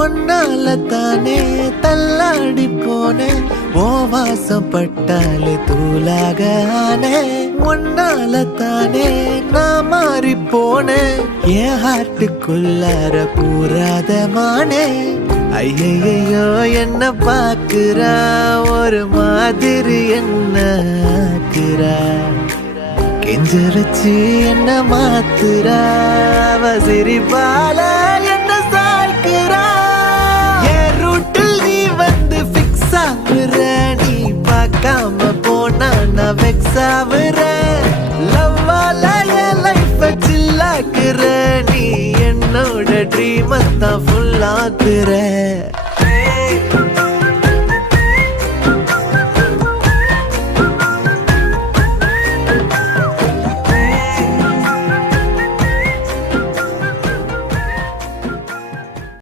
ஒன்னால தானே தள்ளாடி போனேன் ஓ வாசம் பட்டாலே தூளாக ஆனே ஒன்னால தானே நான் மாறி போனேன் என் ஹார்ட்டுக்குள்ளார கூறாத மானே ஐயையோ என்ன பாக்குறா ஒரு மாதிரி என்ன ஆக்குறா கெஞ்ச வச்சு என்ன மாத்துறா அவ சிரிப்பால என்ன சாய்க்கிறா என் ரூட்டில் நீ வந்து ஃபிக்ஸ் ஆகுற நீ பார்க்காம போனா நான் வெக்ஸ் ஆகுற லவ்வால என் லைஃப் சில்லாக்குற நீ என்னோட ட்ரீம் தான் ஃபுல் ஆக்குற